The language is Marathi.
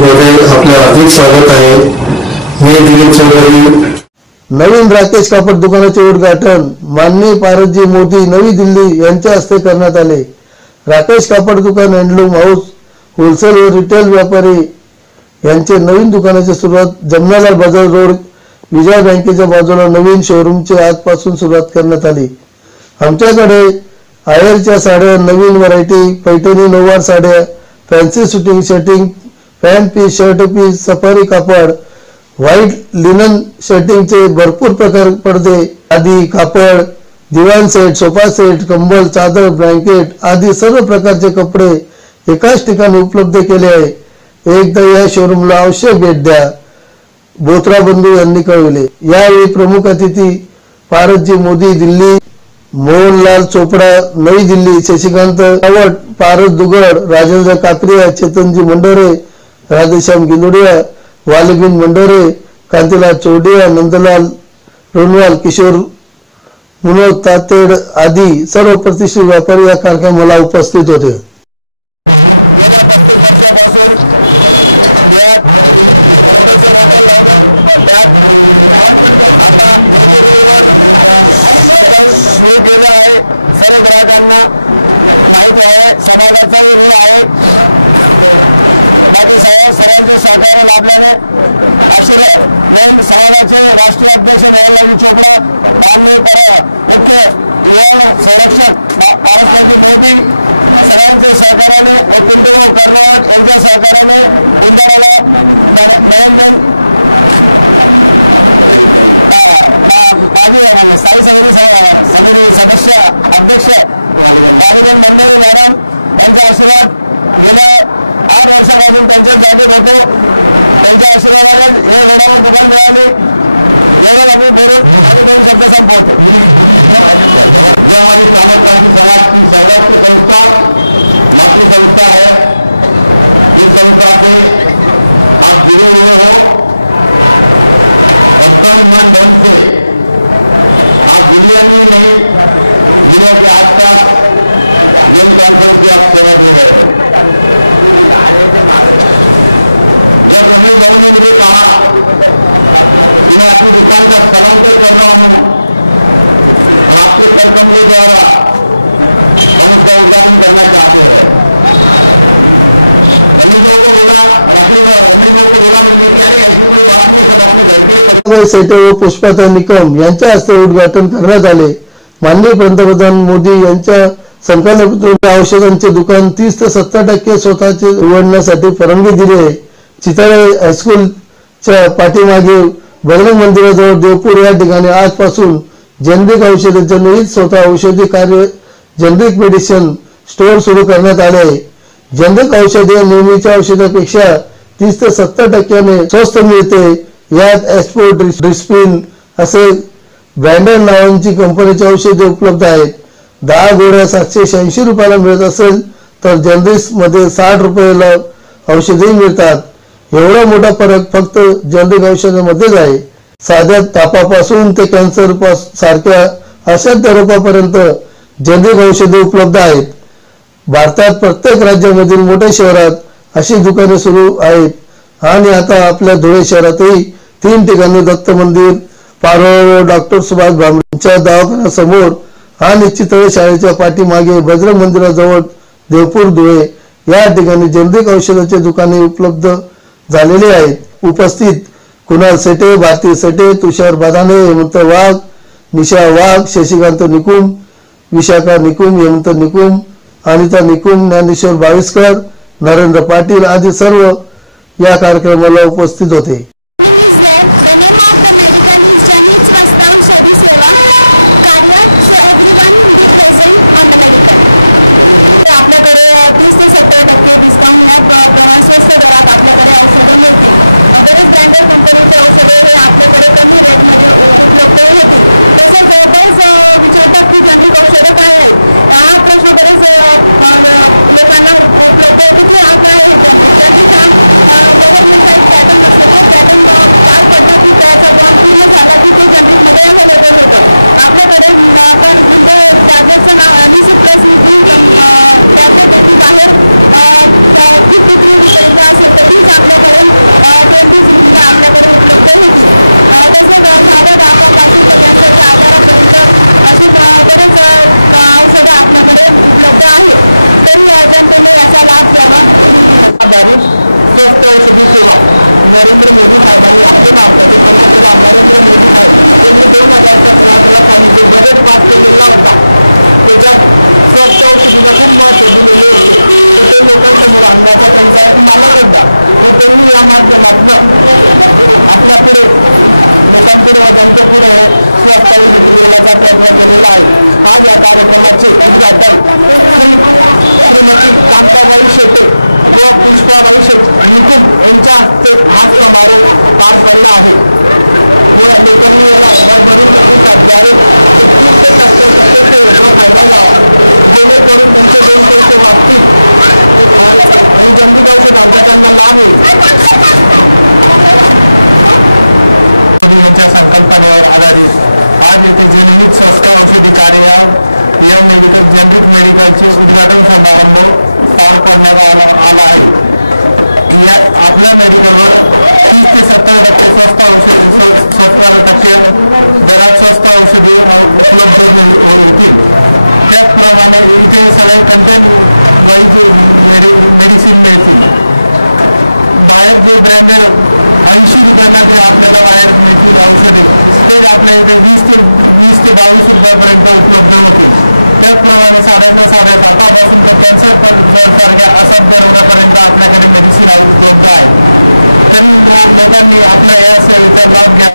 स्वागत आहे. मी दिलीप चौधरी. नवीन राकेश कापड दुकानाचे उद्घाटन माननीय पारसजी मोदी नवी दिल्ली यांच्या हस्ते करण्यात आले. राकेश कापड दुकान हँडलूम हाऊस होलसेल व रिटेल व्यापारी यांचे नवीन दुकानाची सुरुवात जमनालाल बाजार रोड विजया बँकेच्या बाजूला नवीन शोरूमचे आजपासून सुरुवात करण्यात आली. आमच्याकडे आयरच्या साड्या नवीन व्हरायटी पैठणी नऊवार साड्या fancy suiting shirting pant piece shirt piece safari कापड व्हाईट लिनन शर्टिंगचे भरपूर प्रकार पडदे. आदी कापड दिवाण सेट सोफा सेट कंबल चादर ब्लँकेट आदी सर्व प्रकारचे कपडे एकाच ठिकाणी उपलब्ध केले आहे. एकदा या शोरूमला अवश्य भेट द्या. बोत्रा बंधू यांनी कळविले. यावेळी प्रमुख अतिथी पारसजी मोदी दिल्ली. मोहनलाल चोपडा नवी दिल्ली. शशिकांत रावट पारस दुगड राजेंद्र कात्रिया चेतनजी मंडोरे राधेश्याम गिलोडिया वालबिन मंडोरे कांतीलाल चौडिया नंदलाल रोनवाल किशोर मनोज तातेड आदी सर्व प्रतिष्ठित व्यापारी या कार्यक्रमाला उपस्थित होते. गेल्या पस्तीस वर्षापासून त्यात आता सुरू केलं आहे. सर्व ग्राहकांना माहीत आहे समाजाचाही ऋण आहे. बाकी सर्व सर्वांचे सहकार्य लाभल्याने आशीर्वाद. म्हणून समाजाचे राष्ट्रीय अध्यक्ष मोहनलालजी चोपडा माननीय पर मुख्य युवा संरक्षक पारसभाई मोदी सगळ्यांच्या सहकार्याने व पिंटू कर्नावट यांच्या सहकार्याने उंदाराला नयनजन माजी स्थायी समिती समिती सदस्य अध्यक्ष वालिबन मंडळी मॅडम आशीर्वाद गेल्या आठ वर्षापासून त्यांच्या जागेत होतो. त्यांच्या आशीर्वादाने हे रोडावर दुकान मिळाली. एवढं आम्ही बोलून माझे दोन शब्द संपवतो. जो हमारी कामकाजी समाज की सर्वोच्च संस्था, मातृ है, इस संस्था से आप जुड़े हुए हो और तन मन से आप दुनिया में नहीं दुनिया के आसपास जन कॉन्फ्रेंस की आप सेवा दे रहे हो। जब रमेश बाबू ने मुझे कहा कि मैं आपकी दुकान का स्थलांतर कर रहा हूँ आपके कर कमरे द्वारा हम उसका उद्घाटन करना चाहते हैं। रमेश सेटे निकम हस्ते उद्घाटन करण्यात आले. मोदी संकल्पनेतून औषधांचे दुकान तीस ते सत्तर टक्के स्वतःचे उघडण्यासाठी परवानगी दिली आहे. चितळे हायस्कूलच्या पाठीमागे बजरंग मंदिराजवळ देवपूर या ठिकाणी आजपासून जनरिक औषधांचे निहित स्वतः औषधी कार्य जनरिक मेडिसिन स्टोअर सुरू करण्यात आले आहे. जनरिक औषधे नेहमीच्या औषधापेक्षा तीस ते सत्तर टक्क्याने स्वस्त मिळते. यात एक्सपोर्ट डिस्पिन असे ब्रँडेड नावांची कंपनीची औषधे उपलब्ध आहेत. दहा गोळ्या सातशे शहाऐंशी रुपयाला मिळत असेल तर जनरिक्समध्ये साठ रुपयाला औषधेही मिळतात. एवढा मोठा फरक फक्त जनरिक औषधामध्येच आहे. साध्या तापापासून ते कॅन्सर सारख्या अशाच रोगापर्यंत जनरिक औषधे उपलब्ध आहेत. भारतात प्रत्येक राज्यामधील मोठ्या शहरात अशी दुकाने सुरू आहेत. आणि आता आपल्या धुळे शहरातही तीन ठिकाणी दत्त मंदिर पारोळ डॉक्टर सुभाष भामरेंच्या दवाखान्यासमोर हा निश्चित शाळेच्या पाठीमागे बजरंग मंदिराजवळ देवपूर धुळे या ठिकाणी जनरिक औषधाचे दुकाने उपलब्ध झालेले आहेत. उपस्थित कुणाल सेटे भारती सेटे तुषार बदाने हेमंत वाघ निशा वाघ शशिकांत निकुम विशाखा निकुम हेमंत निकुम अनिता निकुम ज्ञानेश्वर बावीसकर नरेंद्र पाटील आदी सर्व या कार्यक्रमाला उपस्थित होते. Name is there. The name of the medical is Janit Swastha Shadi Seva. Karya, so everyone be present on the medical. आपल्याकडे तीस ते सत्तर टक्के डिस्काउंट या प्र- प्रमाण स्वस्त चाहिए हाँ, तो नरेंद्र मोदी साहेबांनी आपलं नाव पंतप्रधान नरेंद्र मोदी साहेब दोन हजारच्या सोळा जो बजेट पास के होता। तो सुद्धा खूप महत्त्व दिलेले होते. तर ते लोकांसमोर आणण्याचा त्यांचा एक मालक होता. तर त्यांनी या माध्यमातून आपल्या पुढे लोकांपुढे व त्यांच्या पुढे स्वतःही औषधी प्रयत्न केलेला आहे. आज या कार्यक्रमाचे उद्घाटन श्रीमती कांताबाई शेटे व पुष्पाबाई शेट निकुम यांच्या हस्ते हा समारोह पार पडला आहे. व लोकांनी याला भरून प्रतिसादद्वारे उत्कृष्ट फायदा घ्यावा जेणेकरून त्यांचे दोन पैसे वाचतील आणि जंगी औषधांचा त्यांना लाभ होईल. यांच्या संकल्पनेवर आधारित आज येथे जनहित संस्था औषधी कार्य या मेडिकल जनरिक मेडिकलचे उद्घाटन समारंभ पार पाडण्यात आला आला आहे. या आपल्या मेडिकलवर तीस ते सत्तर टक्के स्वस्त औषध सत्तर टक्के दरात स्वस्त औषधी उपलब्ध होतील त्याचप्रमाणे इथे सगळे कंटेंट वाईज मेडिसिन मिळतील. बाहेर जे ब्रँडेड जे आपल्याला बाहेर मिळतील औषधे, ते आपल्या इथे वीस वीस ते बावीस रुपयापर्यंत उपलब्ध होतील. त्याचप्रमाणे साड्याच्या साड्या, तापापासून तर कॅन्सर सारख्या असाध्य रोगापर्यंत आपल्याकडे मेडिसिन उपलब्ध आहे. तरी लोकांनी आपल्या या सेवेचा लाभ घ्या.